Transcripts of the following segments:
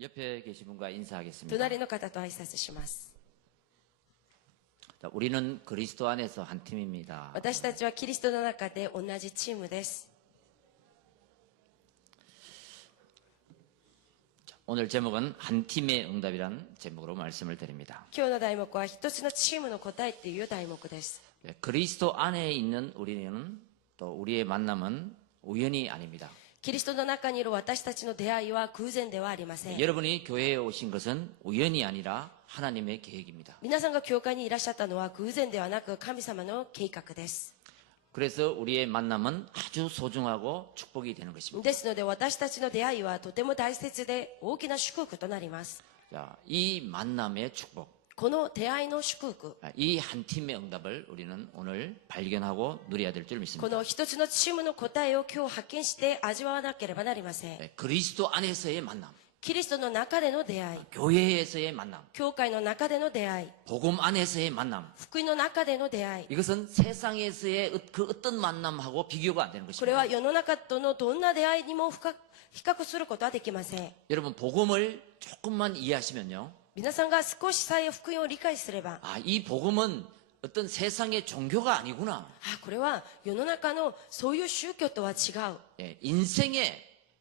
옆에 계신 분과 인사하겠습니다. 隣の方と挨拶します。 자, 우리는 그리스도 안에서 한 팀입니다. 私たちはキリストの中で同じチームです。 자, 오늘 제목은 한 팀의 응답이란 제목으로 말씀을 드립니다. 今日の題目は一つのチームの答えっていう題目です。 네, 그리스도 안에 있는 우리는 또 우리의 만남은 우연이 아닙니다. キリストの中にいる私たちの出会いは偶然ではありません。 여러분이 교회에 오신 것은 우연이 아니라 하나님의 계획입니다. 皆さんが教会にいらっしゃったのは偶然ではなく神様の計画です。 그래서 우리의 만남은 아주 소중하고 축복이 되는 것입니다. ですので私たちの出会いはとても大切で大きな祝福となります。 자, 이 만남의 축복, この出会いの祝福、 이 한 팀의 응답을 우리는 오늘 발견하고 누려야 될 줄 こ 믿습니다. の一つのチームの答えを今日発見して味わわなければなりません。 네, 그리스도 안에서의 만남, キリストの中での出会い、 교회에서의 만남, 教会の中での出会い、 복음 안에서의 만남. 福音の中での出会い、 이것은 세상에서의 그 어떤 만남하고 비교가 안 되는 これは 것입니다. 世の中とのどんな出会いにも比較することはできません。 여러분 복음을 조금만 이해하시면요, 皆さんが少しさえ福音を理解すれば、 아, 이 복음은 어떤 세상의 종교가 아니구나. これは世の中のそういう宗教とは違う。 예, 인생의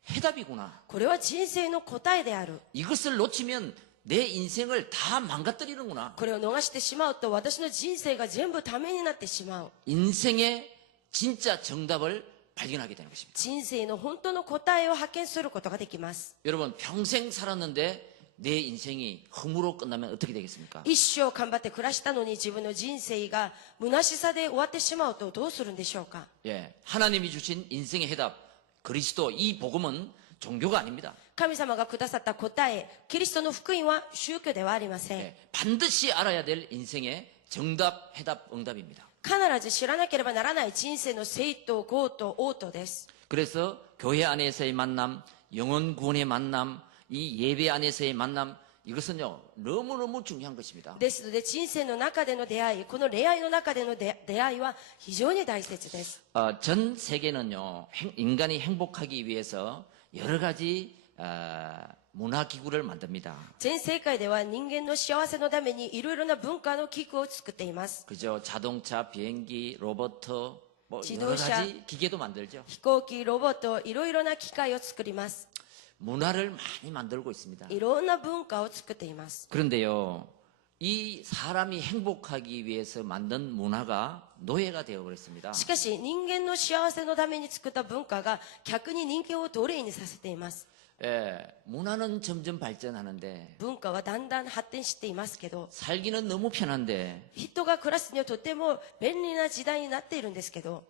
해답이구나. これは人生の答えである。 이것을 놓치면 내 인생을 다 망가뜨리는구나. これを逃してしまうと私の人生が全部ためになってしまう。 인생의 진짜 정답을 발견하게 되는 것입니다. 人生の本当の答えを発見することができます。 여러분 평생 살았는데 내 인생이 흠으로 끝나면 어떻게 되겠습니까? 一生頑張って暮らしたのに自分の人生が虚しさで終わってしまうとどうするんでしょうか。 예, 하나님이 주신 인생의 해답 그리스도 이 복음은 종교가 아닙니다. 神様がくださった答え、キリストの福音は宗教ではありません。 예, 반드시 알아야 될 인생의 정답, 해답, 응답입니다. 必ず知らなければならない人生の正と業と応答です。 그래서 교회 안에서의 만남, 영혼 구원의 만남, 이 예배 안에서의 만남 이것은요 너무너무 중요한 것입니다. ですので人生の中での出会い、この恋愛の中での出会いは非常に大切です。 전 세계는요 인간이 행복하기 위해서 여러 가지 문화기구를 만듭니다. 全世界では人間の幸せのためにいろいろな文化の器具を作っています。 그죠? 자동차, 비행기, 로봇, 뭐 여러 지도차. 가지 기계도 만들죠. 飛行機、ロボット、いろいろな機械を作ります。 문화를 많이 만들고 있습니다. いろんな文化を作っています。 그런데요, 이 사람이 행복하기 위해서 만든 문화가 노예가 되어버렸습니다. しかし人間の幸せのために作った文化が逆に人間を奴隷にさせています。 예, 문화는 점점 발전하는데 文化はだんだん発展していますけど、 살기는 너무 편한데 人が暮らすにはとても便利な時代になっているんですけど、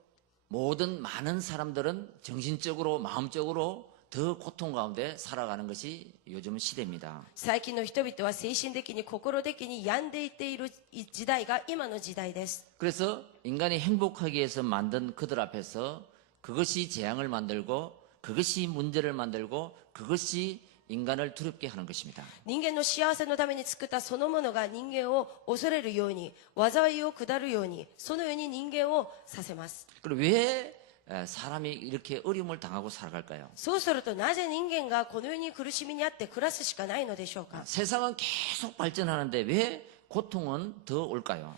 모든 많은 사람들은 정신적으로 마음적으로 더 고통 가운데 살아가는 것이 요즘 시대입니다. 最近の人々は精神的に心的に病んでいている時代が今の時代です。 그래서 인간이 행복하기 위해서 만든 그들 앞에서 그것이 재앙을 만들고 그것이 문제를 만들고 그것이 인간을 두렵게 하는 것입니다. 人間の幸せのために作ったそのものが人間を恐れるように、災いを下るように、そのように人間をさせます。 그리고 왜 사람이 이렇게 어려움을 당하고 살아갈까요? そうするとなぜ人間がこのように苦しみにあって暮らすしかないのでしょうか。 세상은 계속 발전하는데 왜 고통은 더 올까요?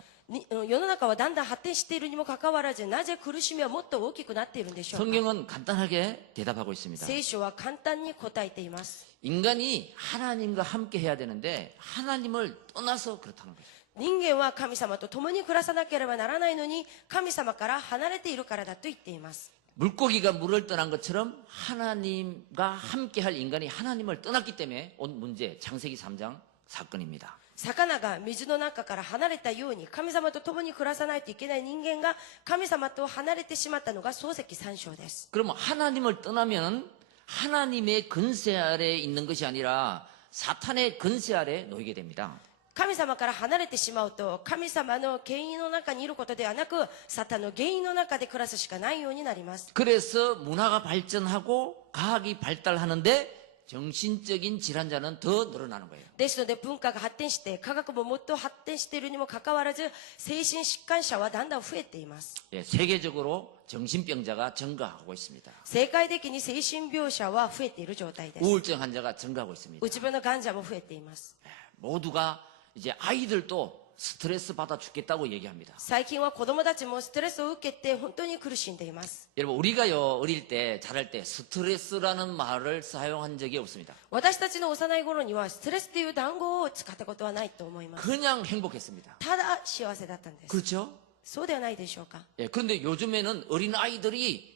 世の中はだんだん発展しているにもかかわらず、なぜ苦しみはもっと大きくなっているんでしょうか。 성경은 간단하게 대답하고 있습니다. 聖書は簡単に答えています。 인간이 하나님과 함께 해야 되는데 하나님을 떠나서 그렇다는 거예요. 人間は神様と共に暮らさなければならないのに、神様から離れているからだと言っています。 물고기가 물을 떠난 것처럼 하나님과 함께할 인간이 하나님을 떠났기 때문에 온 문제 창세기 3장 사건입니다. 魚が水の中から離れたように、神様と共に暮らさないといけない人間が神様と離れてしまったのが創世記3章です。 그러면 하나님을 떠나면 하나님의 근세 아래에 있는 것이 아니라 사탄의 근세 아래에 놓이게 됩니다. 神様から離れてしまうと、神様の権威の中にいることではなく、サタンの原因の中で暮らすしかないようになります。 그래서 문화가 발전하고 과학이 발달하는데 정신적인 질환자는 더 늘어나는 거예요. ですので文化が発展して科学ももっと発展しているにもかかわらず精神疾患者はだんだん増えています。 예, 세계적으로 정신병자가 증가하고 있습니다. 世界的に精神病者は増えている状態です。 우울증 환자가 증가하고 있습니다. うつ病の患者も増えています。 모두가 이제 아이들도 스트레스 받아 죽겠다고 얘기합니다. 最近は子供たちもストレスを受けて本当に苦しんでいます。 여러분 우리가요 어릴 때 자랄 때 스트레스라는 말을 사용한 적이 없습니다. 私たちの幼い頃にはストレスという単語を使ったことはないと思います。 그냥 행복했습니다. ただ幸せだったんです。 그렇죠? そうではないでしょうか。 예, 그런데 요즘에는 어린 아이들이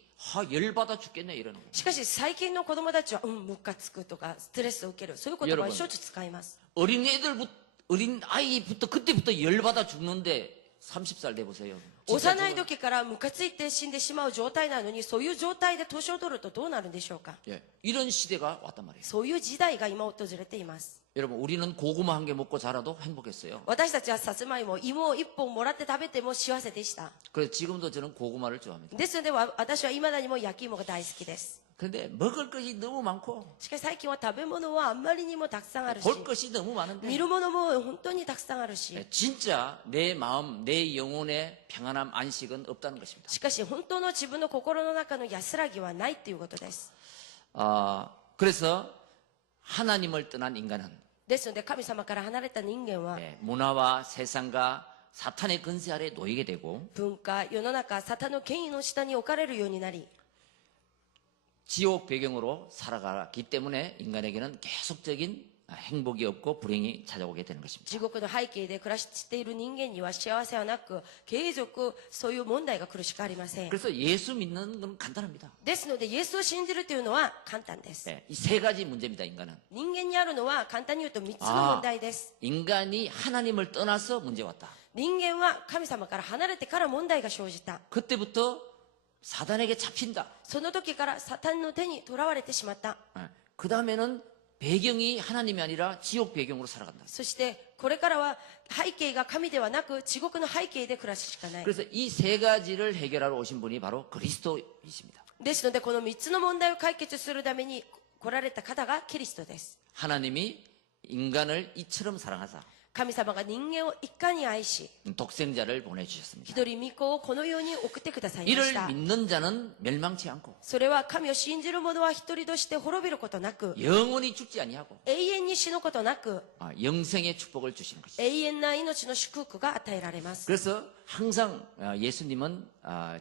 열받아 죽겠네 이러는 거예요. しかし最近の子供たちはムカつくとかストレスを受けるそういう言葉をしょっちゅう使います。 어린 아이부터 그때부터 열받아 죽는데 30살 돼 보세요. 幼い時からムカついて死んでしまう状態なのにそういう状態で年を取るとどうなるんでしょうか。 예, 이런 시대가 왔단 말이에요. そういう時代が今訪れています。 여러분 우리는 고구마 한 개 먹고 자라도 행복했어요. 私たちはさつまいも芋を一本もらって食べても幸せでした。 그래서 지금도 저는 고구마를 좋아합니다. ですので私は未だにも焼き芋が大好きです。 근데 먹을 것이 너무 많고 しかし最近は食べ物はあんまりにもたくさんあるし 볼 것이 너무 見 많은데 るものも本当にたくさんあるし 진짜 내 마음, 내 영혼의 평안함, 안식은 없다는 것입니다. しかし本当の自分の心の中の安らぎはないということです。 그래서 하나님을 떠난 인간은 ですので神様から離れた人間は 문화와 세상과 사탄의 근세 아래 놓이게 되고 文化、世の中、サタンの権威の下に置かれるようになり 지옥 배경으로 살아가기 때문에 인간에게는 계속적인 행복이 없고 불행이 찾아오게 되는 것입니다. 地獄の背景で暮らしている人間には幸せはなく継続そういう問題が来るしかありません。 그래서 예수 믿는 건 간단합니다. ですのでイエスを信じるというのは簡単です。 이 세 가지 문제입니다. 인간은 人間にあるのは簡単に言うと3つの問題です。 인간이 하나님을 떠나서 문제 왔다. 人間は神様から離れてから問題が生じた。 그때부터 사단에게 잡힌다. その時からサタンの手にとらわれてしまった。 그 다음에는 배경이 하나님이 아니라 지옥 배경으로 살아간다. そしてこれからは背景が神ではなく地獄の背景で暮らすしかない。 그래서 이 세 가지를 해결하러 오신 분이 바로 그리스도이십니다. ですのでこの3つの問題を解決するために来られた方がキリストです。 하나님이 인간을 이처럼 사랑하사 神様が人間をいかに愛し 독생자를 보내주셨습니다. 一人御子をこのように送ってくださいま 이를 した。 믿는 자는 멸망치 않고 それは神を信じる者は一人として滅びることなく 영원히 죽지 아니하고 永遠に死ぬことなく 영생의 축복을 주시는 것입니다. 永遠な命の祝福が与えられます。 그래서 항상 예수님은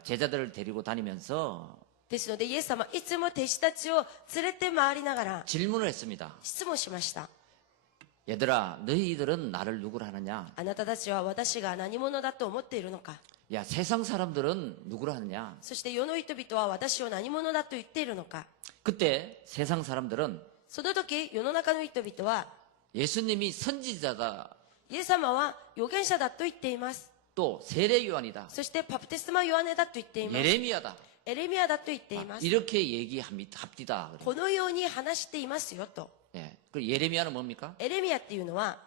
제자들을 데리고 다니면서 ですのでイエス様いつも弟子たちを連れて回りながら 질문을 했습니다. 質問しました。 얘들아 너희들은 나를 누구라 하느냐? あなたたちは私が何者だと思っているのか。 야 세상 사람들은 누구라 하느냐? そして世の人々は私を何者だと言っているのか。 그때 세상 사람들은 その時世の中の人々は 예수님이 선지자다 イエス様は預言者だと言っています。 또 세례 요한이다 そしてパプテスマヨハネだと言っています。 예레미야다 エレミアだと言っています。 이렇게 얘기합니다. このように話していますよと。 예. 그 예레미야는 뭡니까? エレミアっていうのは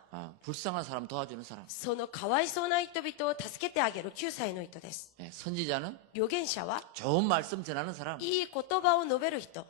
불쌍한 사람 도와주는 사람. そのかわいそうな人々を助けてあげる9歳の人です。 예. 선지자는 預言者は 좋은 말씀 전하는 사람. いい言葉を述べる人。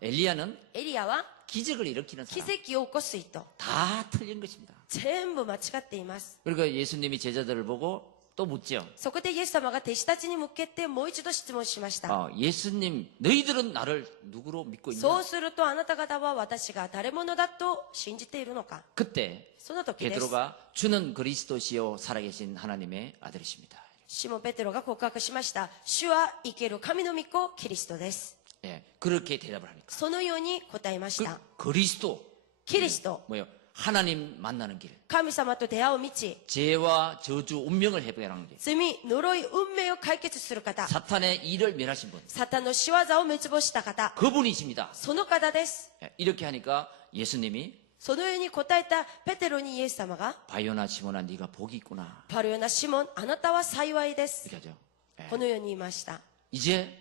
엘리야는 エリアは 기적을 일으키는 奇 사람. 跡を起こす人。 다 틀린 것입니다. 全部間違っています。 그러니까 예수님이 제자들을 보고 또 묻죠. そこでイエス様が弟子たちに向けてもう一度質問しました。 예수님 너희들은 나를 누구로 믿고 そう 있냐? するとあなた方は私が誰者だと信じているのか。 그때 その時です。 베드로가 주는 그리스도시요 살아계신 하나님의 아들이십니다. シモン・ペテロが告白しました。主は生ける神の御子キリストです。 예. 그렇게 대답을 합니까? そのように答えまし 그 た。 그리스도 キリスト、 뭐요? 하나님 만나는 길. 神様と出会う道、 죄와 저주 운명을 해결하는 길. 罪、呪い、運命を解決する方、 사탄의 일을 멸하신 분. サタンの仕業を滅亡した方、 그분이십니다. その方です。 예, 이렇게 하니까 예수님이 そのように答えたペテロにイエス様が、 바요나 시몬아 네가 복이 있구나. パルヨナシモン、あなたは幸いです。 이렇게 하죠. 예. このように言いました。 이제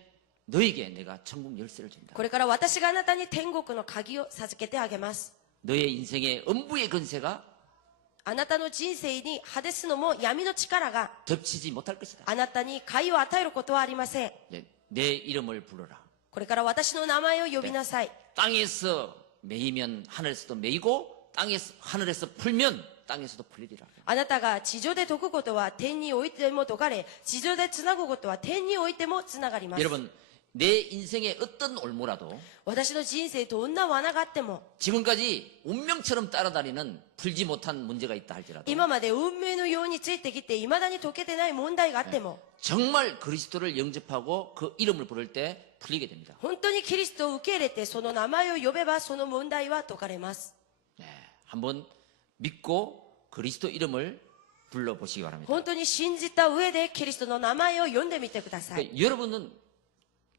너에게 내가 천국 열쇠를 준다. これから私があなたに天国の鍵を授けてあげます。 너의 인생의 음부의 근세가 あなたの人生にハデスのも闇の力が 덮치지 못할 것이다. あなたに害を与えることはありません。 이제 내 이름을 불러라. これから私の名前を呼びなさい。 땅에서 매이면 하늘에서도 매이고 하늘에서 풀면 땅에서도 풀리리라. あなたが地上で解くことは天においても解かれ、地上でつなぐことは天においてもつながります。 여러분, 내 인생의 어떤 올무라도 私の人生どんな罠があっても、 지금까지 운명처럼 따라다니는 풀지 못한 문제가 있다 할지라도 今まで運命のようについてきて未だに解けてない問題があっても、 정말 그리스도를 영접하고 그 이름을 부를 때 풀리게 됩니다. 本当にキリストを受け入れてその名前を呼べばその問題は解かれます。 네, 한번 믿고 그리스도 이름을 불러보시기 바랍니다. 本当に信じた上でキリストの名前を呼んでみてください。 여러분은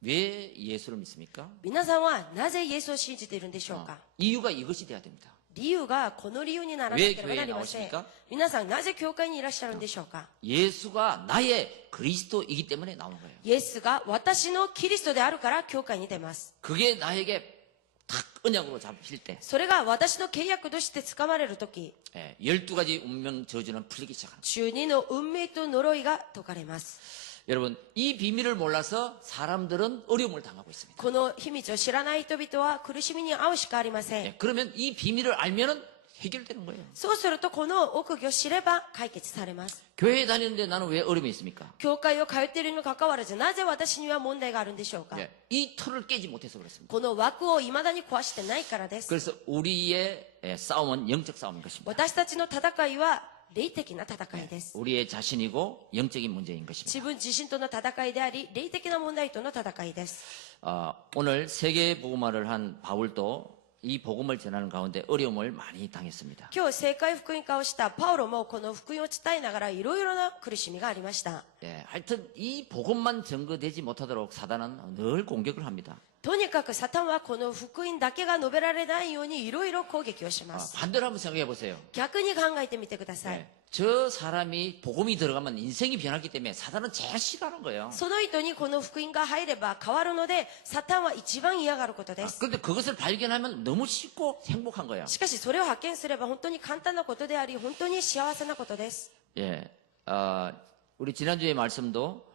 왜 예수를 믿습니까? 皆さんはなぜイエスを信じているんでしょうか。 이유가 이것이 돼야 됩니다. 理由がこの理由にならなければなりません 왜 교회에 나오십니까? 。皆さんなぜ教会にいらっしゃるんでしょうか。 예수가 나의 그리스도이기 때문에 나오는 거예요. イエスが私のキリストであるから教会に出ます。 그게 나에게 탁 언약으로 잡힐 때, それが私の契約として掴まれるとき、 12가지 운명 저주는 풀리기 시작합니다. 12の運命と呪いが解かれます。 여러분, 이 비밀을 몰라서 사람들은 어려움을 당하고 있습니다. この秘密を知らない人々は苦しみに遭うしかありません。 그러면 이 비밀을 알면은 해결되는 거예요. そうするとこの奥義を知れば解決されます。 교회에 다니는데 나는 왜 어려움이 있습니까? 教会を通っているにもかかわらず、なぜ私には問題があるんでしょうか。 이 틀을 깨지 못해서 그렇습니다. この枠を未だに壊してないからです。 그래서 우리의 싸움은 영적 싸움인 것입니다. 私たちの戦いは霊的な戦いです。 우리의 자신이고 영적인 문제인 自 것입니다. 分自身との戦いであり、霊的な問題との戦いです。 오늘 세계 복음화를 한 바울도 이 복음을 전하는 가운데 어려움을 많이 당했습니다. 今日世界福音化をしたパウロもこの福音を伝えながらいろいろな苦しみがありました。 하여튼 이 복음만 증거되지 못하도록 사단은 늘 공격을 합니다. とにかくサタンはこの福音だけが述べられないようにいろいろ攻撃をします。 반대로 한번 생각해 보세요. 逆に考えてみてください。 저 사람이 복음이 들어가면 인생이 변하기 때문에 사단은 제일 싫어하는 거예요. その人にこの福音が入れば変わるので、サタンは一番嫌がることです。 그런데 그것을 발견하면 너무 쉽고 행복한 거예요. しかしそれを発見すれば本当に簡単なことであり、本当に幸せなことです。 우리 지난주에 말씀도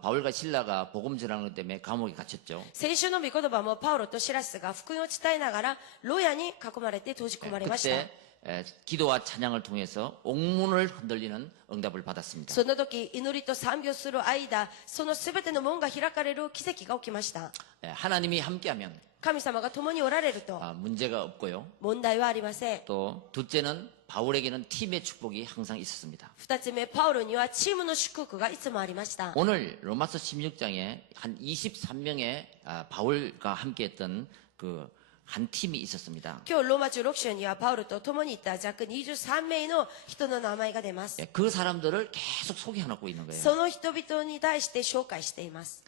바울과 신라가 복음 전하는 것 때문에 감옥에 갇혔죠. 先週の御言葉もパウロとシラスが福音を伝えながら牢屋に囲まれて閉じ込まれました。 그때 기도와 찬양을 통해서 옥문을 흔들리는 응답을 받았습니다. その時祈りと賛美をする間、そのすべての門が開かれる奇跡が起きました。 하나님이 함께하면 神様が共におられると 문제가 없고요. 問題はありません。 또 둘째는 바울에게는 팀의 축복이 항상 있었습니다. 二つ目、パウロにはチームの祝福がいつもありました。 오늘 로마서 16장에 한 23명의 바울과 함께했던 그 한 팀이 있었습니다. 今日ローマ16章にはパウロと共にいた約23名の人の名前が出ます。 그 사람들을 계속 소개해놓고 있는 거예요. その人々に対して紹介しています。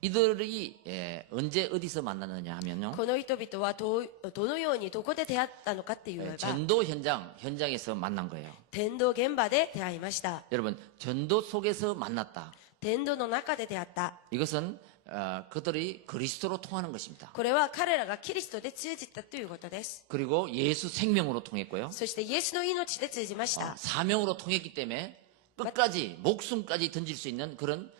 이들이 언제 어디서 만났느냐 하면요. この人々はどのようにどこで出会ったのかって言えば、 전도 현장에서 만난 거예요. 伝道現場で出会いました。 여러분, 전도 속에서 만났다. 伝道の中で出会った。 이것은 그들이 그리스도로 통하는 것입니다. これは彼らがキリストで通じたということです。 그리고 예수 생명으로 통했고요. そしてイエスの命で通じました。 사명으로 통했기 때문에 끝까지 목숨까지 던질 수 있는 그런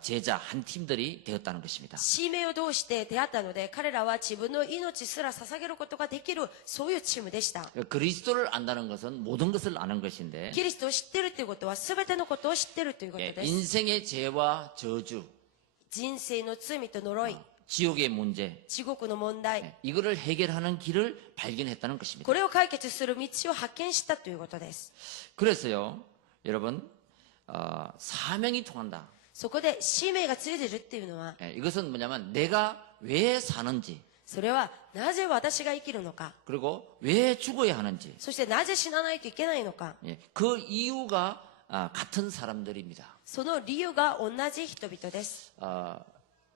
제자 한 팀들이 되었다는 것입니다. 使命を通して出会ったので、彼らは自分の命すら捧げることができる、そういうチームでした。 그리스도를 안다는 것은 모든 것을 아는 것인데 キリストを知ってるということは全てのことを知ってるということです。 인생의 죄와 저주, 人生の罪と呪い、 지옥의 문제 地獄の問題、 이거를 해결하는 길을 발견했다는 것입니다. これを解決する道を発見したということです。 그래서요, 여러분 사명이 통한다. そこで使命が通じるっていうのは、 이것은 뭐냐면 내가 왜 사는지 それはなぜ私が生きるのか、 그리고 왜 죽어야 하는지 そしてなぜ死なないといけないのか、 그 이유가 같은 사람들입니다. その理由が同じ人々です。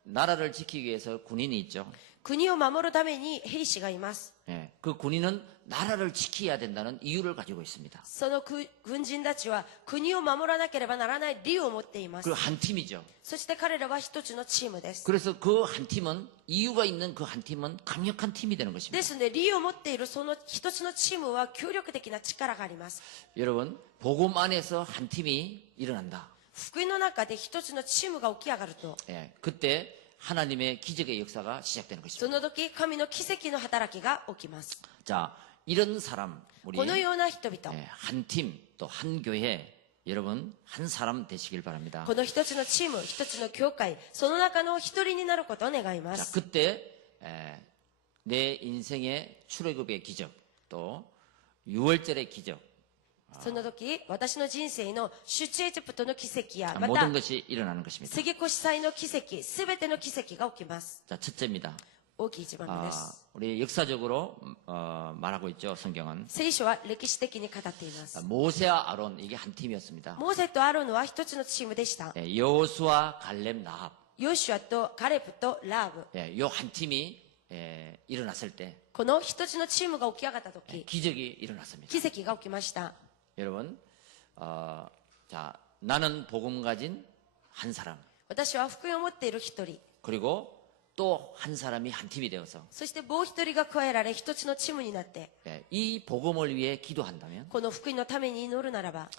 나라를 지키기 위해서 군인이 있죠. 国を守るために兵士がいます。 그 군인은 나라를 지켜야 된다는 이유를 가지고 있습니다. その軍人たちは国を守らなければならない理由を持っています。 그 한 팀이죠. そして彼らは一つのチームです。 그래서 그 한 팀은 이유가 있는 그 한 팀은 강력한 팀이 되는 것입니다. ですので理由を持っているその一つのチームは協力的な力があります。 여러분, 복음 안에서 한 팀이 일어난다. 福音の中で一つのチームが起き上がると、 그때 하나님의 기적의 역사가 시작되는 そ 것입니다. の時神の奇跡の働きが起きます。 자, 이런 사람, 우리 このような人々、 한 팀, 또 한 교회, 여러분 한 사람 되시길 바랍니다. この一つのチーム、一つの教会、その中の一人になることを願いま 자, す。 그때 내 인생의 출애굽의 기적, 또 유월절의 기적, その時、私の人生の出エジプトの奇跡や、ま 모든 た、 것이 일어나는 것입니다. 杉越祭の奇跡、すべての奇跡が起きます。 자, 첫째입니다. 大きい一番目です。 우리 역사적으로 말하고 있죠. 성경은 聖書は歴史的に語っています。 모세와 아론 이게 한 팀이었습니다. モーセとアロンは一つのチームでした。 여호수아, 갈렙, 나합 ヨシュアとカレプとラーブ。 요 한 팀이 일어났을 때 この一つのチームが起き上がった時、 기적이 일어났습니다. 奇跡が起きました。 여러분, 자, 나는 복음 가진 한 사람, 私は福音を持っている一人、 그리고 또 한 사람이 한 팀이 되어서 そしてもう一人が加えられ一つのチームになって、 이 복음을 위해 기도한다면 この福音のために祈るならば、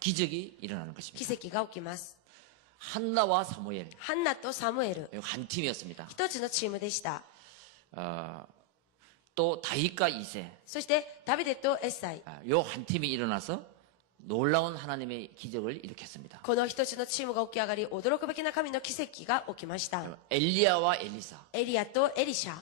기적이 일어나는 奇 것입니다. 跡が起きます。 한나와 사무엘 ハンナとサムエル、 한 팀이었습니다. 一つのチームでした。 또 다윗과 이세 そしてダビデとエッサイ、 요 한 팀이 일어나서 놀라운 하나님의 기적을 일으켰습니다. この一つのチームが起き上がり、驚くべきな神の奇跡が起きました。 엘리야와 엘리사 エリアとエリシャ、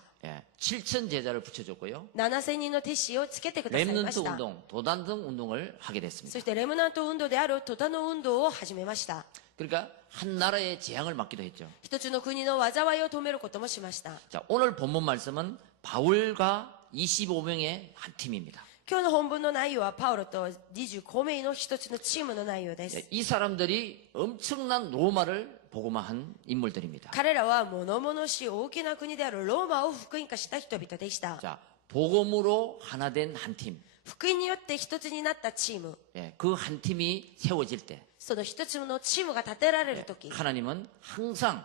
7천 제자를 붙여줬고요. 7000人の弟子をつけてくださいま 렘넌트 した。 운동, 도단 등 운동을 하게 됐습니다. そしてレムナント運動であるトタノ運動を始めました。 그러니까 한 나라의 재앙을 막기도 했죠. 一つの国の災いを止めることもしました。 자, 오늘 본문 말씀은 바울과 25명의 한 팀입니다. 今日の本文の内容はパウロと25名の一つのチームの内容です。 이 사람들이 엄청난 로마를 복음화한 인물들입니다. 彼らは物々しい大きな国であるローマを福音化した人々でした。 자, 복음으로 하나 된 한 팀. 福音によって一つになったチーム、 그 한 팀이 세워질 때 その一つのチームが立てられるとき、 하나님은 항상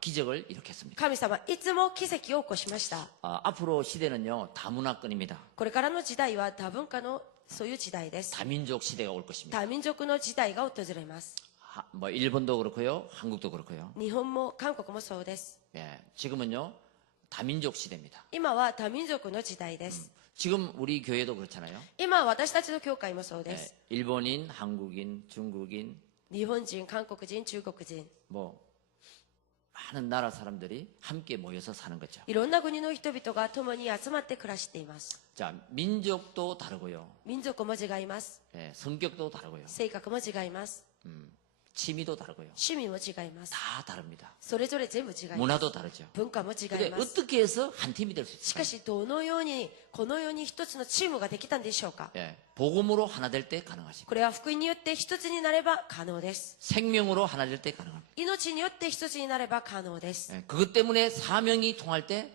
기적을 일으켰습니다. 神様いつも奇跡を起こしました。 앞으로 시대는요 다문화권입니다. これからの時代は多文化のそういう時代です。 다민족 시대가 올 것입니다. 多民族の時代が訪れます。 뭐 일본도 그렇고요, 한국도 그렇고요. 日本も韓国もそうです。 지금은요 다민족 시대입니다. 今は多民族の時代です。 지금 우리 교회도 그렇잖아요. 今私たちの教会もそうです。 일본인, 한국인, 중국인, 日本人、韓国人、中国人、 뭐 많은 나라 사람들이 함께 모여서 사는 거죠. いろんな国の人々が共に集まって暮らしています。 자, 민족도 다르고요, 民族も違います。 성격도 다르고요, 性格も違います。 취미도 다르고요. 趣味も違います。 다 다릅니다. それぞれ全部違います。 문화도 다르죠. 文化も違 근데 います。 어떻게 해서 한 팀이 될 수 し 있을까요? かしどのようにこのように一つのチームができたんでしょうか。 복음으로 하나 될 때 가능하십니다. これは福音によって一つになれば可能です。 생명으로 하나 될 때 가능합니다. 命によって一つになれば可能です。 그것 때문에 사명이 통할 때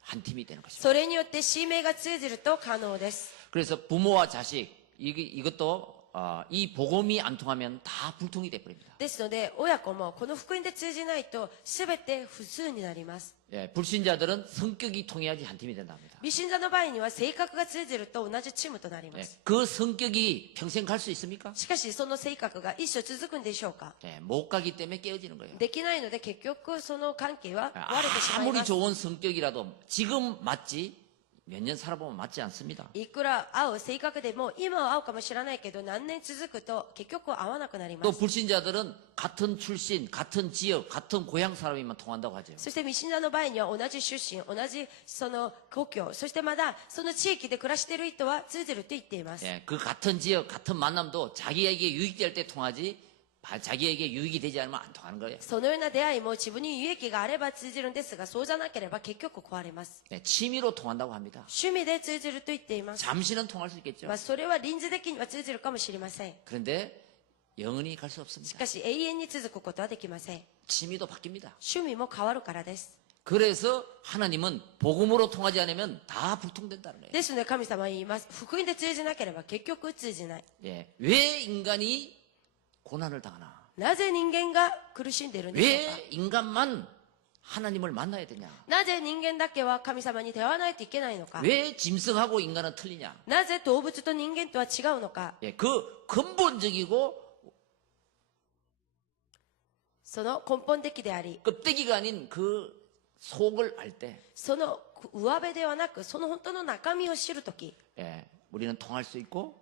한 팀이 되는 것입니다. それによって使命が通じると可能です。 그래서 부모와 자식 이것도 이 복음이 안 통하면 다 불통이 돼 버립니다. ですので親子もこの福音で通じないと全て不通になります。 불신자들은 성격이 통해야지 한 팀이 된답니다. 未信者の場合には性格が通じると同じチームとなります。 그 성격이 평생 갈 수 있습니까? しかしその性格が一生続くんでしょうか。 못 가기 때문에 깨어지는 거예요. できないので結局その関係は割れてしまい 아무리 ます。 좋은 성격이라도 지금 맞지 몇 년 살아보면 맞지 않습니다. いくら合う性格でも今は合うかもしれないけど何年続くと結局合わなくなりま 또 す。 불신자들은 같은 출신, 같은 지역, 같은 고향 사람이면 통한다고 하죠. そして未信者の場合には同じ出身、同じその故郷、そしてまだその地域で暮らしている人は通じると言っています。 그 같은 지역, 같은 만남도 자기에게 유익될 때 통하지 자기에게 유익이 되지 않으면 안 통하는 거예요. そのような出会いも自分に有益があれば通じるんですが、そうじゃなければ結局壊れます。 취미로 통한다고 합니다. 趣味で通じると言っています。 잠시는 통할 수 있겠죠. それは臨時的には通じるかもしれません。 그런데 영원히 갈 수 し 없습니다. かし永遠に続くことはできません。 취미도 바뀝니다. 趣味も変わるからです。 그래서 하나님은 복음으로 통하지 않으면 다 불통된다는 거예요. ですので神様は言います。福音で通じなければ結局通じない。 왜 인간이 고난을 당하나? なぜ人間が苦しんでいるんでしょうか。 왜 인간만 하나님을 만나야 되냐? なぜ人間だけは神様に出会わないといけないのか。 왜 짐승하고 인간은 틀리냐? なぜ動物と人間とは違うのか。 그 근본적이고 その根本的であり、 껍데기가 아닌 그 속을 알 때, その上辺ではなくその本当の中身を知るとき、 예, 우리는 통할 수 있고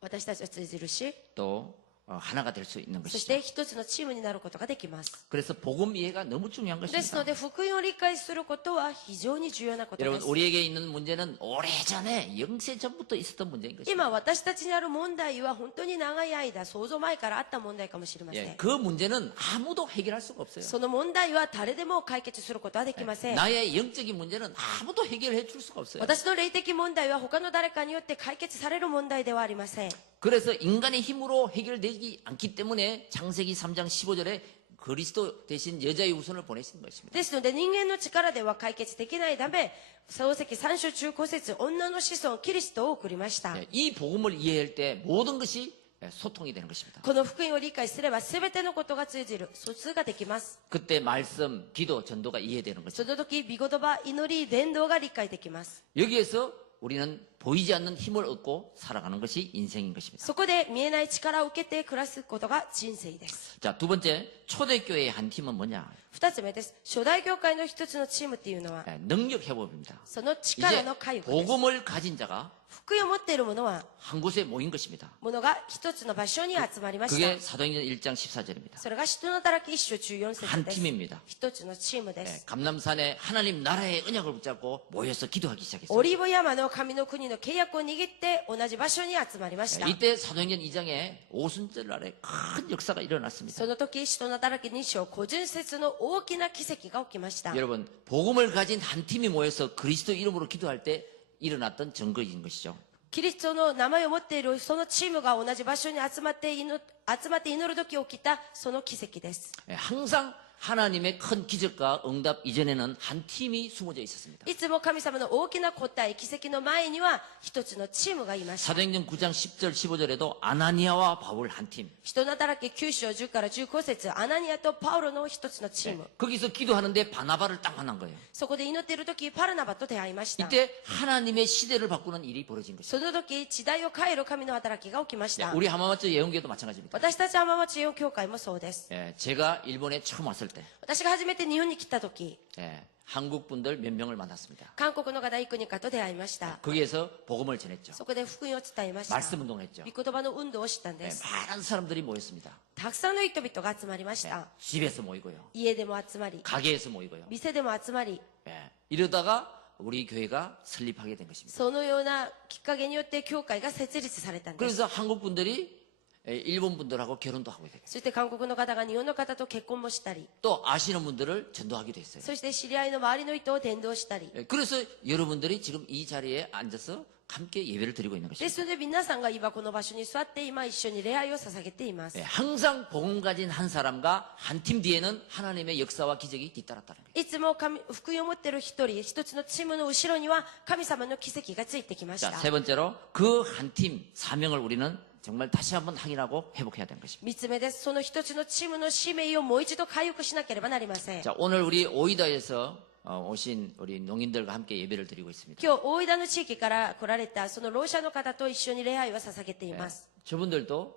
私たちは通じるし、 또 하나가 될 수 있는 そし 것이죠. て一つのチームになることができます。 그래서 복음 이해가 너무 중요한 です 것입니다. ので福音を理解することは非常に重要なことで 여러분 す。 우리에게 있는 문제는 오래전에 영세 전부터 있었던 문제인 것입니다. 今私たちにある問題は本当に長い間創造前からあった問題かもしれません。 예, 그 문제는 아무도 해결할 수가 없어요. その問題は誰でも解決することはできません。 나의 영적인 문제는 아무도 해결해 줄 수가 없어요. 私の霊的問題は他の誰かによって解決される問題ではありません。 그래서 인간의 힘으로 해결되지 않기 때문에 창세기 3장 15절에 그리스도 대신 여자의 후손을 보내신 것입니다. ですので人間の力では解決できないため、創世記3章15節、女の子孫キリストを送りました。 예, 이 복음을 이해할 때 모든 것이 소통이 되는 것입니다. この福音を理解すれば全てのことが通じる、疎通ができます。 그때 말씀, 기도, 전도가 이해되는 そ 것입니다. の時、御言葉、祈り、伝道が理解できます。 여기에서 우리는 보이지 않는 힘을 얻고 살아가는 것이 인생인 것입니다. そこで見えない力を受けて暮らすことが人生です。 자, 두 번째, 초대교회의 한 팀은 뭐냐? 二つ目です。初代教会の一つのチームっていうのは、 능력협업입니다. その力 이제 の回復です。 복음을 가진 자가 福音を持っている者は、 한 곳에 모인 것입니다. 者が一つの場所に集まりまし 그게 た。 사도행전 1장 14절입니다. それが使徒の働き一章14節 한 です。 팀입니다. 一つのチームで 예, す。 감남산에 하나님 나라의 언약을 붙잡고 모여서 기도하기 オ 시작했습니다. リーブ山の神の国の契約を握って同じ場所に集まりました。 이때 사도행전 2장에 오순절 날에 큰 역사가 일어났습니다. その時、使徒の働き2章個人節の大きな奇跡が起きました。 여러분, 복음을 가진 한 팀이 모여서 그리스도 이름으로 기도할 때 일어났던 증거인 것이죠. キリストの名前を持っているそのチームが同じ場所に集まって祈る時起きたその奇跡です。 예, 항상 하나님의 큰 기적과 응답 이전에는 한 팀이 숨어져 있었습니다. いつも神様の大きな答え、奇跡の前には一つのチームがいました。 사도행전 9장 10절 15절에도 아나니아와 바울 한 팀. 人の働き9章10から15節、アナニアとパウロの一つのチーム。 거기서 기도하는데 바나바를 딱 만난 거예요. そこで祈っている時、パルナバと出会いました。 이때 하나님의 시대를 바꾸는 일이 벌어진 것이죠. その時、時代を変える神の働きが起きまし 예, た。 우리 하마마트 예언교도 마찬가지입니다. 私たち浜松英語教会もそうです。 예, 제가 일본에 처음 왔을 때 私が初めて日本に来た時、 예, 한국 분들 몇 명을 만났습니다. 韓国の方幾人かと出会いました。 거기에서 복음을 전했죠. そこで福音を伝えました。 말씀 운동을 했죠. 御言葉の運動をしたん 예, です。 많은 사람들이 모였습니다. たくさんの人々が集まりまし 예, た。 집에서 모이고요. 家でも集まり、 가게에서 모이고요. 店でも集まり、 예, 이러다가 우리 교회가 설립하게 된 것입니다. そのようなきっかけによって教会が設立されたんです。 그래서 한국 분들이 일본 분들하고 결혼도 하고 되고 そして韓国の方が日本の方と結婚もしたり、 또 아시는 분들을 전도하기도 했어요. そして知り合いの周りの人を伝道したり。 예, 그래서 여러분들이 지금 이 자리에 앉아서 함께 예배를 드리고 있는 で 것입니다. すので皆さんが今この場所に座って今一緒に礼拝を捧げています。 예, 항상 복음 가진 한 사람과 한 팀 뒤에는 하나님의 역사와 기적이 뒤따랐다는 거예요. いつも福音を持っている一人、一つのチームの後ろには神様の奇跡がついてきまし 자, た。 세 번째로 그 한 팀 사명을 우리는 정말 다시 한번 확인하고 회복해야 되는 것입니다. 三つ目です。その一つのチームの使命をもう一度回復しなければなりません。 자, 오늘 우리 오이다에서 오신 우리 농인들과 함께 예배를 드리고 있습니다. 今日、大分の地域から来られたその老者の方と一緒に礼拝を捧げています。 저분들도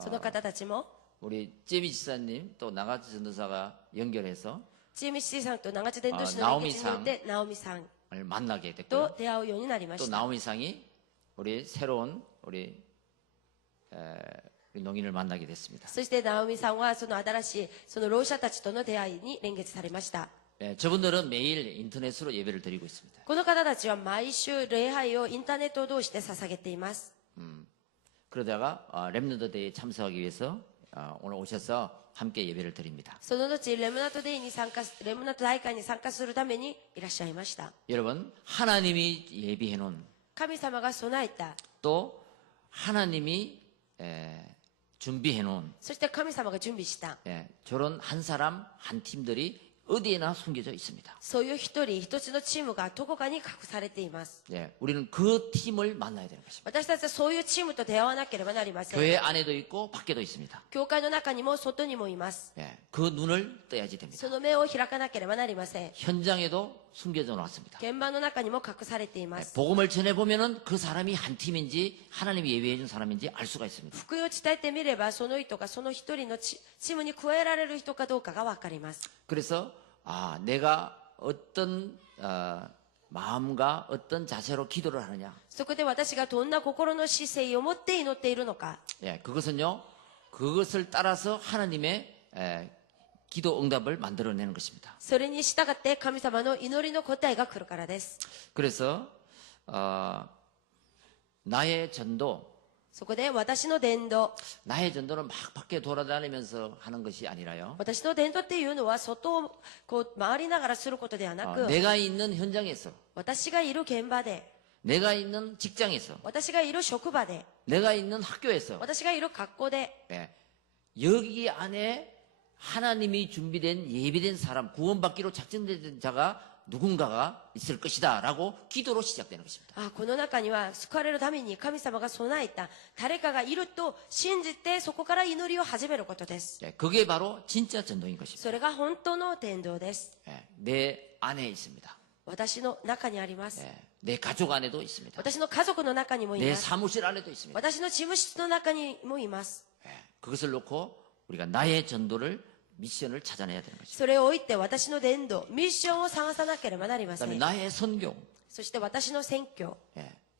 その方たちも、 우리 제미 지사님 또 나가지 전도사가 연결해서 チームシーさんと長津伝道師の連結によって、ナオミさん 만나게 と 됐고요. 出会うようになりま 또 した。 나오미상이 우리 새로운 우리 농인을 만나게 됐습니다. そしてナオミさんはその新しいその老者たちとの出会いに連結されました。 저분들은 매일 인터넷으로 예배를 드리고 있습니다. この方たちは毎週礼拝をインターネットを通して捧げています。 그러다가 랩런더 데이에 참석하기 위해서 오늘 오셔서 함께 예배를 드립니다. その後レムナント大会に参加するためにいらっしゃいました。 여러분, 하나님이 예비해 놓은 神様が備えた、 또 하나님이 준비해 놓은 そして神様が準備した、 저런 한 사람 한 팀들이 어디에나 숨겨져 있습니다. そういう一人一つのチームがどこかに隠されています。 우리는 그 팀을 만나야 되는 것입니다. 私たちはそういうチームと出会わなければなりません。 교회 안에도 있고 밖에도 있습니다. 教会の中にも外にもいます。 그 눈을 떠야지 됩니다. その目を開かなければなりません。 현장에도 숨겨져 놨습니다. 現場の中にも隠されています。 복음을 전해보면은 그 사람이 한 팀인지 하나님이 예비해준 사람인지 알 수가 있습니다. 福音を伝えてみれば、その人がその一人のチームに加えられる人かどうかがわかります。 그래서 내가 어떤 마음과 어떤 자세로 기도를 하느냐. そこで私がどんな心の姿勢を持って祈っているのか。 그것은요. 그것을 따라서 하나님의 기도 응답을 만들어내는 것입니다. それに従って神様の祈りの答えが来るからです。 그래서 나의 전도, そこで私の伝道、 나의 전도는 막 밖에 돌아다니면서 하는 것이 아니라요. 私の伝道っていうのは外をこう回りながらすることではなく、 내가 있는 현장에서, 私がいる現場で、 내가 있는 직장에서, 私がいる職場で、 내가 있는 학교에서, 私がいる学校で、 여기 안에 하나님이 준비된 예비된 사람, 구원받기로 작정된 자가 누군가가 있을 것이다 라고 기도로 시작되는 것입니다. この中には救われるために神様が備えた誰かがいると信じて、そこから祈りを始めることです。 그게 바로 진짜 전도인 것입니다. それが本当の伝道です。 내 안에 있습니다. 私の中にあります。 내 가족 안에도 있습니다. 私の家族の中にもい 내 ます。 사무실 안에도 있습니다. 私の事務室の中にもいます。 그것을 놓고 우리가 나의 전도를 미션을 찾아내야 되는 것입니다. それを置いて私の伝道、ミッションを探さなければなりませ 그다음에 ん。 나의 선교, そして私の宣教、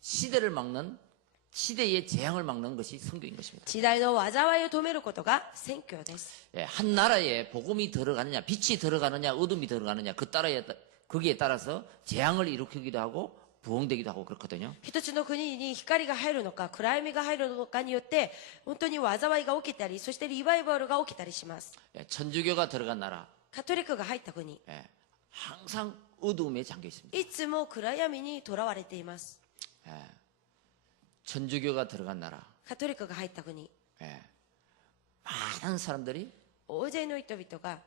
시대를 막는 시대의 재앙을 막는 것이 선교인 것입니다. 時代の災いを止めることが宣教です。 한 나라에 복음이 들어가느냐, 빛이 들어가느냐, 어둠이 들어가느냐 거기에 따라서 재앙을 일으키기도 하고 부흥되기도 하고 그렇거든요. 一つの国に光が入るのか暗闇が入るのかによって本当に災いが起きたり、そしてリバイバルが起きたりします。 천주교가 들어간 나라, カトリックが入った国、 항상 어둠에 잠겨 있습니다. いつも暗闇にとらわれています。 천주교가 들어간 나라, カトリックが入った国、 많은 사람들이 大勢の人々が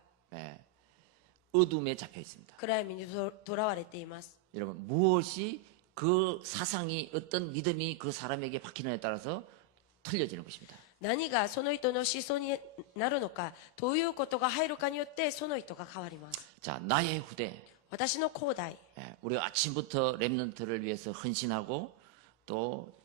어둠에 잡혀 있습니다. 暗闇にとらわれています。 여러분 무엇이 그 사상이 어떤 믿음이 그 사람에게 박히느냐에 따라서 틀려지는 것입니다. 何がその人の思想になるのか、どういうことが入るかによってその人が変わります。 자, 나의 후대, 私の後代、 우리가 아침부터 랩런트를 위해서 헌신하고 또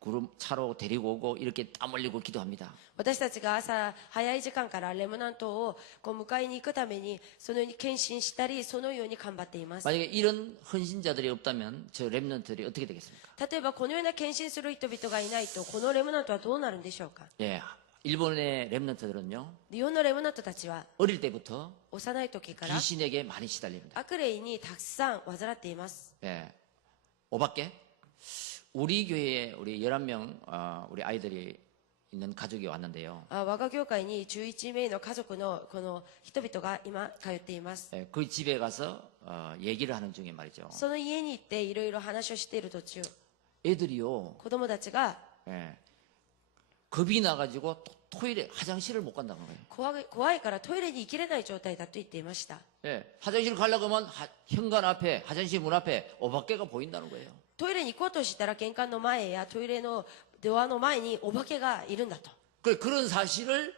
구름 차로 데리고 오고 이렇게 땀 흘리고 기도합니다. 私たちが朝早い時間からレムナントをこう迎えに行くためにそのように献身したり、そのように頑張っています。 만약에 이런 헌신자들이 없다면 저 랩런트들이 어떻게 되겠습니까? 例えばこのような献身する人々がいないと、このレムナントはどうなるんでしょうか。 일본의 랩런트들은요 日本のレムナントたちは 어릴 때부터 幼い時から 귀신에게 많이 시달립니다. 悪霊にたくさん患っています。 오밖에 우리 교회에 우리 11명 우리 아이들이 있는 가족이 왔는데요. 我が教会に11名の家族のこの人々が今通っています。 그 집에 가서 얘기를 하는 중에 말이죠. その家に行っていろいろ話をしている途中、 애들이요 子供たちが 겁이 나가지고 화장실을 못 간다는 거예요. 怖いからトイレに行きれない状態だと言っていました。 화장실 가려고 하면 현관 앞에 화장실 문 앞에 오밖에가 보인다는 거예요. トイレに行こうとしたら玄関の前やトイレのドアの前にお化けがいるんだと。 그런 사실을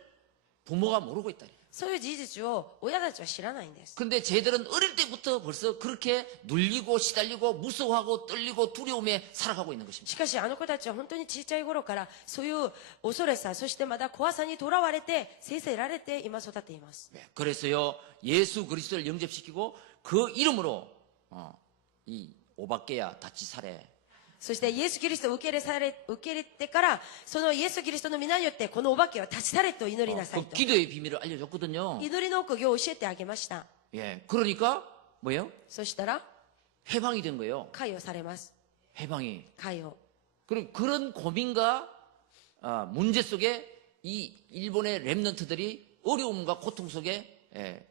부모가 모르고 있다. そういう事実を親たちは知らないんです。 근데 쟤들은 어릴 때부터 벌써 그렇게 눌리고 시달리고 무서워하고 떨리고 두려움에 살아가고 있는 し 것입니다. かしあの子たちは本当に小さい頃からそういう恐れさ、そしてまた怖さにとらわれて生せられて今育っています。 그래서요 예수 그리스도를 영접시키고 그 이름으로 이 오밖에야 다치 살해. そしてイエス・キリストを受け入れてから、そのイエス・キリストの皆によってこのお化けは立ち去れと祈りなさい 그 と。 기도의 비밀을 알려줬거든요. 祈りの奥義を教えてあげました。 그러니까 뭐예요? そしたら 해방이 된 거예요. 解をされます。 해방이. 解を。 그리고 그런 고민과 문제 속에 이 일본의 랩런트들이 어려움과 고통 속에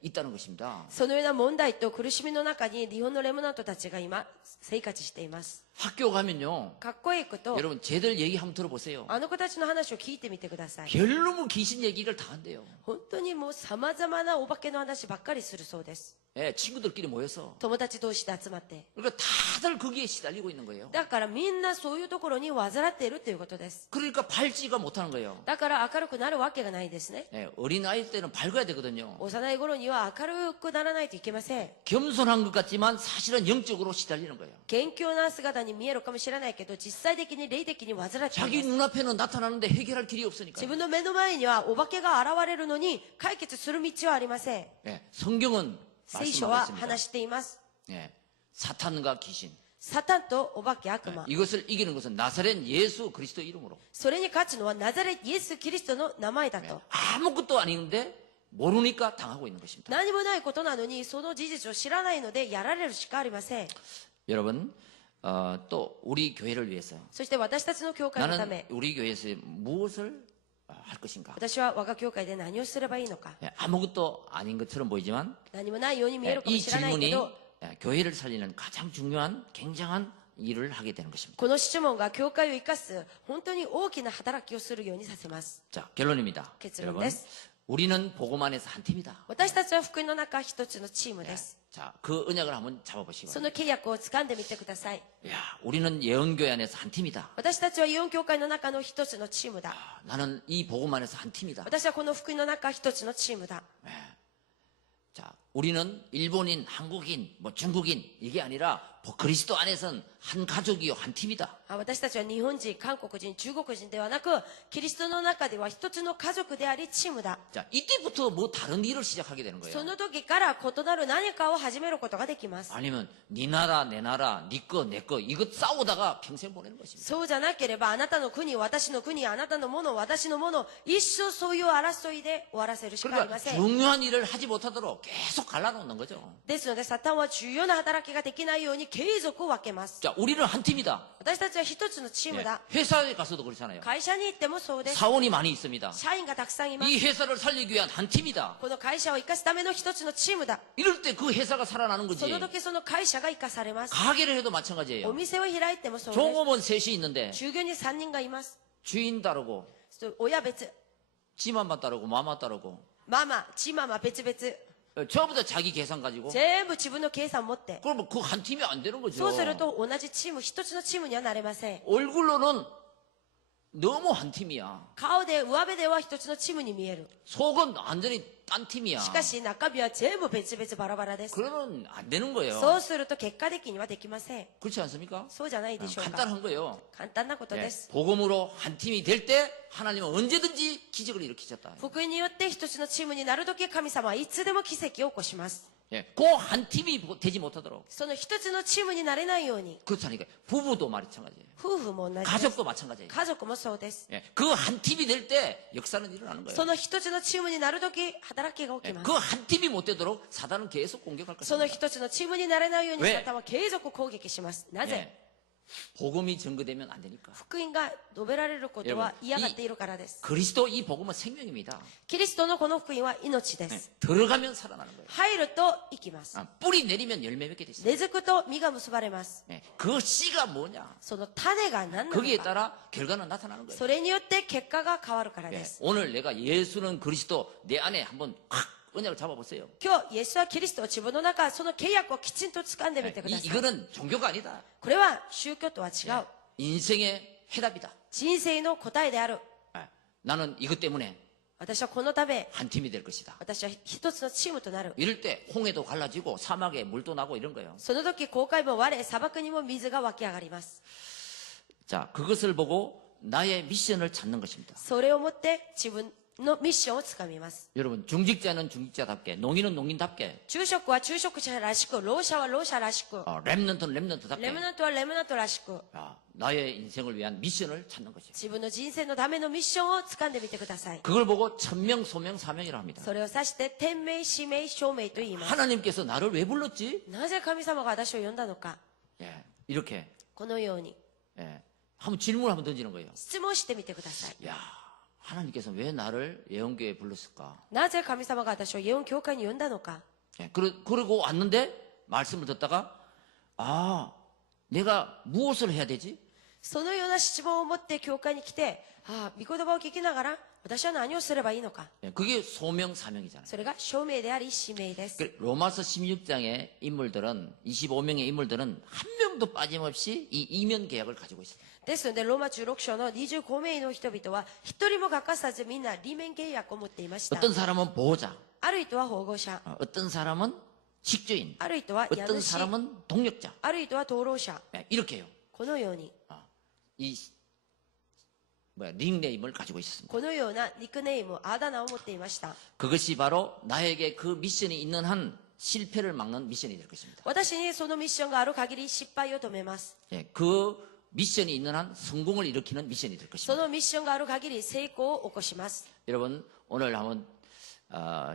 있다는 것입니다. そのような問題と苦しみの中に日本のレムナントたちが今生活しています。 학교 가면요. 学校へ行くと 여러분 쟤들 얘기 한번 들어보세요. あの子たちの話を聞いてみてください。 별로 뭐 귀신 얘기를 다 한대요. 本当にもう様々なお化けの話ばっかりするそうです。 예, 친구들끼리 모여서. 友達同士で集まって。 그러니까 다들 거기에 시달리고 있는 거예요. だからみんなそういうところに患っているということです。 그러니까 밝지가 못하는 거예요. だから明るくなるわけがないですね。 예, 어린아이 때는 밝아야 되거든요. 幼い頃には明るくならないといけません。 겸손한 것 같지만 사실은 영적으로 시달리는 거예요. 謙虚な姿に見えるかもしれないけど、実際的に霊的に患っています。 자기 눈앞에는 나타나는데 해결할 길이 없으니까. 自分の目の前にはお化けが現れるのに解決する道はありません。 예, 성경은 聖書 말씀하고 は 있습니다. 話しています。 예, 사탄과 귀신. サタンとお化け悪魔。 이것을 이기는 것은 나사렛 예수 그리스도 이름으로. それに勝つのはナザレイエス・キリストの名前だと。 아무것도 아닌데 모르니까 당하고 있는 것입니다. 何もないことなのにその事実を知らないのでやられるしかありません。 여러분, 또 우리 교회를 위해서 そして私たちの教会のた 나는 め、 우리 교회에서 무엇을 할 것인가? 私は我が教会で何をすればいいのか。 예, 아무것도 아닌 것처럼 보이지만 何もないように見え 예, るかも 이 しれないけ 질문이 ど、 예, 교회를 살리는 가장 중요한 굉장한 일을 하게 되는 것입니다. この質問が教会を生かす本当に大きな働きをするようにさせます。 자, 결론입니다. 결론 여러분,です. 우리는 복음 안에서 한 팀이다. 私たちは福音の中一つのチームです。 자, 그 언약을 한번 잡아보시고. その契約を掴んでみてください。 야, 우리는 예언교회 안에서 한 팀이다. 私たちはイオン教会の中の一つのチームだ。 나는 이 복음 안에서 한 팀이다. 私はこの福音の中一つのチームだ。 자, 우리는 일본인, 한국인, 뭐 중국인 이게 아니라 그리스도 안에서는 한 가족이요, 한 팀이다. 私たちは日本人、韓国人、中国人ではなく、キリストの中では一つの家族でありチームだ。 자, 이때부터 뭐 다른 일을 시작하게 되는 거예요. その時から異なる何かを始めることができます。 아니면 네 나라, 내 나라, 네 거, 내 거 이거 싸우다가 평생 보내는 것입니다. そうじゃなければ、あなたの国、私の国、あなたのもの、私のもの、一生そういう争いで終わらせるしかありま 그러니까 せん。 중요한 일을 하지 못하도록 계속 갈라놓는 거죠. ですので、サタンは重要な働きができないように継続を分けます。 자, 우리는 한 팀이다. 私たちは一つのチーム 예, だ。 회사에 가서도 그렇잖아요. 会社に行ってもそうです。 사원이 많이 있습니다. 社員がたくさんいます。 이 회사를 살리기 위한 한 팀이다. この会社を生かすための一つのチームだ。 이럴 때 그 회사가 살아나는 そ 거지. の時その会社が生かされます。 가게를 해도 お 마찬가지예요. 店を開いてもそうです。 종업원 셋이 있는데 従業員3人がいます。 주인 따르고 親別、 지맘만 따르고 마마 따르고 ママ、チママ別々。 전부 다 자기 계산 가지고 全部自分の計算を持って。 그러면 그 한 팀이 안 되는 거죠. そうすると同じチーム、一つのチームにはなれません。 얼굴로는 너무 한 팀이야. 顔で、上辺では一つのチームに見える。 속은 완전히 딴 팀이야. しかし中身は全部別々バラバラです。 그러면 안 되는 거예요. そうすると結果的にはできません。 그렇지 않습니까? そうじゃないでしょうか。 간단한 거예요. 簡単なこと 예, です。 복음으로 한 팀이 될 때 하나님은 언제든지 기적을 일으키셨다. 福音によって一つのチームになるとき神様はいつでも奇跡を起こします。 예, 그 한 팀이 되지 못하도록 その一つのチームになれないように、 그렇다니까 부부도 마찬가지예요. 夫婦も同じです。 가족도 마찬가지예요. 家族もそうです。 예, 그 한 팀이 될 때 역사는 일어나는 거예요. その一つのチームになるとき働きが起き 예, ます。 그 한 팀이 못 되도록 사단은 계속 공격할 その 것입니다. 一つのチームになれないように왜 サタンは継続攻撃します。なぜ？ 예, 복음이 증거되면 안 되니까. 福音が述べられることは嫌がっているからです。 그리스도 이 복음은 생명입니다. キリストのこの福音は命で 예, す。 들어가면 살아나는 거예요. 入ると生きます。 아, 뿌리 내리면 열매 맺게 돼 있어요. 根付くと実が結ばれます。 예, 그 씨가 뭐냐? その種が何なの 거기에 か。 따라 결과는 나타나는 거예요. それによって結果が変わるから 예, です。 오늘 내가 예수는 그리스도 내 안에 한번 확 언약을 잡아보세요. 今日、イエスはキリストを自分の中、その契約をきちんと掴んでみ 예, てください。 이거는 종교가 아니다. これは宗教とは違う。 인생의 해답이다. 人生の答えである。 예, 나는 이것 때문에 私はこのため、 한 팀이 될 것이다. 私は一つのチームとなる。 이럴 때 홍해도 갈라지고 사막에 물도 나고 이런 거예요. その時、航海も割れ、砂漠にも水が湧き上がります。 자, 그것을 보고 나의 미션을 찾는 것입니다. それをもって自分のミッションをつかみます。 여러분, 중직자는 중직자답게, 농인은 농인답게, 昼食は昼食者らしく、労者は労者らしく、 렘넌트는 렘넌트답게 レムナントはレムナントらしく、 나의 인생을 위한 미션을 찾는 것이에요. 自分の人生のためのミッションを掴んでみてください。 그걸 보고 천명, 소명, 사명이라 합니다. それを指して、天命、使命、証明と言います。 하나님께서 나를 왜 불렀지? なぜ神様が私を呼んだのか。 예, 이렇게 このように、 예, 한번 질문을 한번 던지는 거예요. 質問してみてください。 야, 하나님께서 왜 나를 예언교회에 불렀을까? なぜ神様が私をイオン教会に呼んだのか。 예, 그러고 왔는데 말씀을 듣다가 아, 내가 무엇을 해야 되지? そのような質問を持って教会に来て、ああ、御言葉を聞きながら私は何をすればいいのか。 예, 그게 소명 사명이잖아요. それが証明であり使命です。 그 로마서 16장의 인물들은 25명의 인물들은 한 명도 빠짐없이 이 이면 계약을 가지고 있어요. ですので、ローマ16章の25名の人々は、一人も欠かさずみんな利面契約を持っていました。 어떤 사람은 보호자, ある人は保護者、 어떤 사람은 식주인, ある人は家 어떤 主、 사람은 동력자. ある人は灯籠者。 예, 이렇게요. このように、 이 닉네임을 가지고 있었습니다. このようなニックネーム、あだ名を持っていました。 그것이 바로 나에게 그 미션이 있는 한 실패를 막는 미션이 될 것입니다. 私にそのミッションがある限り失敗を止めます。 예, 그 미션이 있는 한 성공을 일으키는 미션이 될 そ 것입니다. のミッションがある限り成功を起こします。 여러분 오늘 한번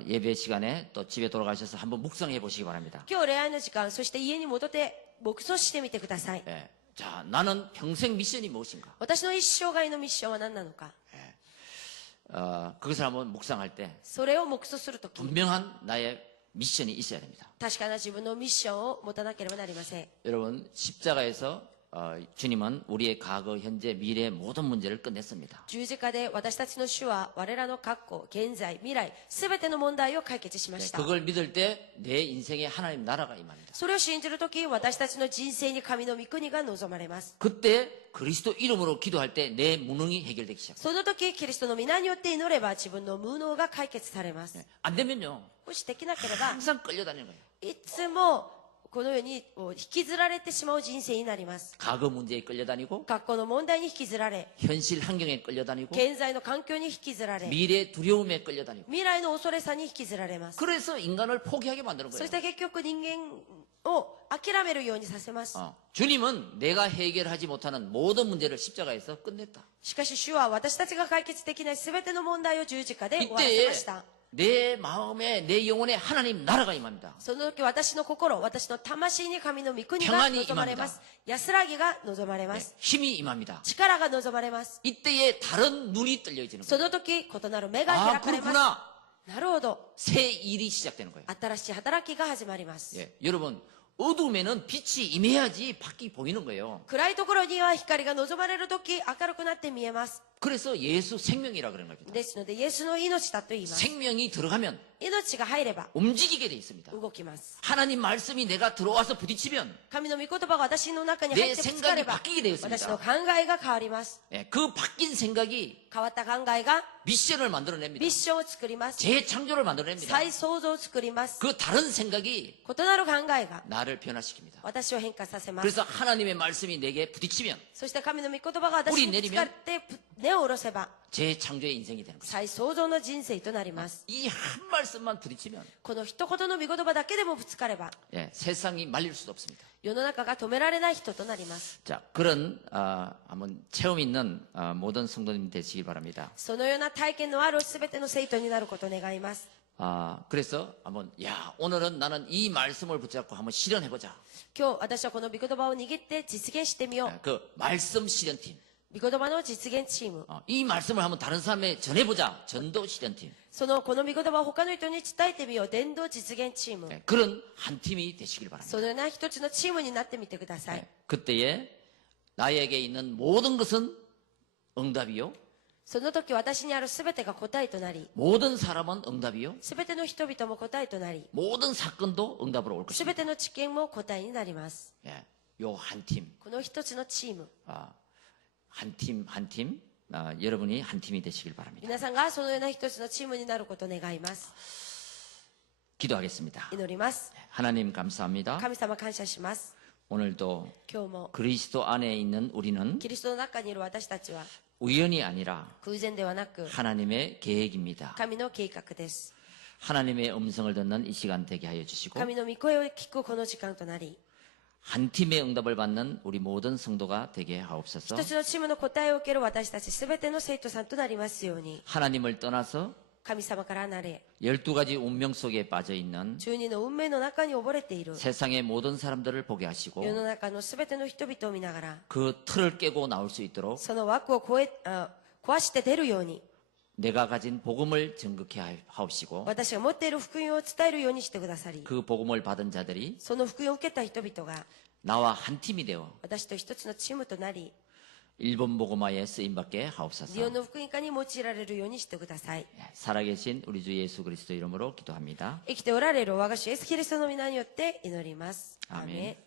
예배 시간에 또 집에 돌아가셔서 한번 묵상해 보시기 바랍니다. 今日礼拝の時間、そして家に戻って黙想してみてください。 예, 자, 나는 평생 미션이 무엇인가? 私の一生涯のミッションは何なのか。 그것을 한번 묵상할 때 それを黙想するとき、 분명한 나의 미션이 있어야 됩니다. 確かな自分のミッションを持たなければなりません。 여러분 십자가에서 주님은 우리의 과거, 현재, 미래의 모든 문제를 끝냈습니다. 十字架で私たちの主は我らの過去、現在、未来、すべての問題を解決しました。 그걸 믿을 때 내 인생에 하나님 나라가 임합니다. それを信じるとき、私たちの人生に神の御国が望まれます。 그때 그리스도 이름으로 기도할 때 내 무능이 해결되기 시작합니다. その時、キリストの皆によって祈れば自分の無能が解決されます。 안 되면요 もしできなければ、 항상 끌려다니는 거예요. いつもこのように引きずられてしまう人生になります。 과거 문제에 끌려다니고 学校の問題に引きずられ、 현실 환경에 끌려다니고 現在の環境に引きずられ、 미래 두려움에 끌려다니고 未来の恐れさに引きずられます。 그래서 인간을 포기하게 만드는 そ 거예요. して結局人間を諦めるようにさせます。 주님은 내가 해결하지 못하는 모든 문제를 십자가에서 끝냈다. しかし主は私たちが解決できない全ての問題を十字架で終わらせ 이때에 ました。 내 마음에 내 영혼에 하나님 나라가 임합니다. その時私の心、私の魂に神の御国が 평안이 望まれます。安らぎが望まれます。 힘이 임합니다. 力が望まれます。 이때에 다른 눈이 떨려지는 そ 거예요. の時異なる目が 아 開かれます。 그렇구나. なるほど。 새 일이 시작되는 거예요. 新しい働きが始まります。 예, 여러분 어둠에는 빛이 임해야지 밖이 보이는 거예요. 暗いところには光が望まれる時明るくなって見えます。 그래서 예수 생명이라 그런 겁니다. ですのでイエスの命だと言います。 생명이 들어가면 命が入れば 움직이게 돼 있습니다. 動きます。 하나님 말씀이 내가 들어와서 부딪히면 神の御言葉が私の中に入ってぶつかれば 내 생각이 바뀌게 되어 있습니다. 私の考えが変わります。 예, 그 바뀐 생각이 変わった考えが 미션을 만들어냅니다. ミッションを作ります。 재창조를 만들어냅니다. 再創造を作ります。 그 다른 생각이 異なる考えが 나를 변화시킵니다. 私を変化させます。 그래서 하나님의 말씀이 내게 부딪히면 そして神の御言葉が私にぶつかって根を下ろせば 재창조의 인생이 되는 거죠. 再創造の人生となります。 이 한 말씀만 부딪히면 この一言の御言葉だけでもぶつかれば 예, 세상이 말릴 수도 없습니다. 世の中が止められない人となります。 자, 그런 한번 체험 있는 모든 성도님 되시길 바랍니다. そのような体験のあるすべての生徒になることを願います。 그래서 한번 오늘은 나는 이 말씀을 붙잡고 한번 실현해 보자. 今日私はこの御言葉を握って実現してみよう。 그 말씀 실현팀. 御言葉の実現チーム。 이 말씀을 한번 다른 사람에 전해보자. 전도 실현팀. この御言葉を他の人に伝えてみよう。伝道実現チーム。 그런 한 팀이 되시길 바랍니다. そのような一つのチームになってみてください。 그때에 나에게 있는 모든 것은 응답이요. その時私にあるすべてが答えとなり、 모든 사람은 응답이요. すべての人々も答えとなり、 모든 사건도 응답으로 올 す 것입니다. べての知見も答えになります。 요 한 팀. この一つのチーム。 한 팀, 여러분이 한 팀이 되시길 바랍니다. 皆さんがそのような一つのチームになることを願います。 기도하겠습니다. 祈ります。 하나님 감사합니다. 神様感謝します。 오늘도 今日も 그리스도 안에 있는 우리는 キリストの中にいる私たちは 우연이 아니라 偶然ではなく 하나님의 계획입니다. 神の計画です。 하나님의 음성을 듣는 이 시간 되게 하여 주시고 神の御声を聞くこの時間となり、 한 팀의 응답을 받는 우리 모든 성도가 되게 하옵소서. 一つのチームの答えを受ける私たちすべての生徒さんとなりますように、 하나님을 떠나서 神様から離れ、 12가지 운명 속에 빠져 있는 12の運命の中に溺れている 세상의 모든 사람들을 보게 하시고 世の中のすべての人々を見ながら、 그 틀을 깨고 나올 수 있도록 その枠を壊して出るように、 내가 가진 복음을 증거케 하옵시고 私が持っている福音を伝えるようにしてくださり、 그 복음을 받은 자들이 その福音を受けた人々が 나와 한 팀이 되어 私と一つのチームとなり、 일본 복음화에 쓰임받게 하옵소서. 日本の福音化に用いられるようにしてください。 살아계신 우리 주 예수 그리스도 이름으로 기도합니다. 生きておられる我が主イエスキリストの皆によって祈ります。アーメン。